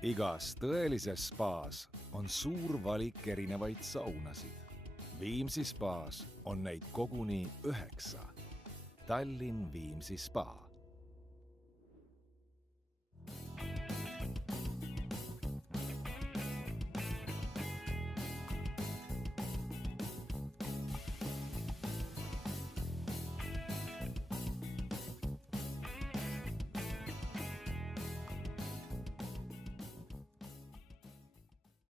Igas tõelises spaas on suur valik erinevaid saunasid. Viimsi spaas on neid koguni 9. Tallinn Viimsi spa.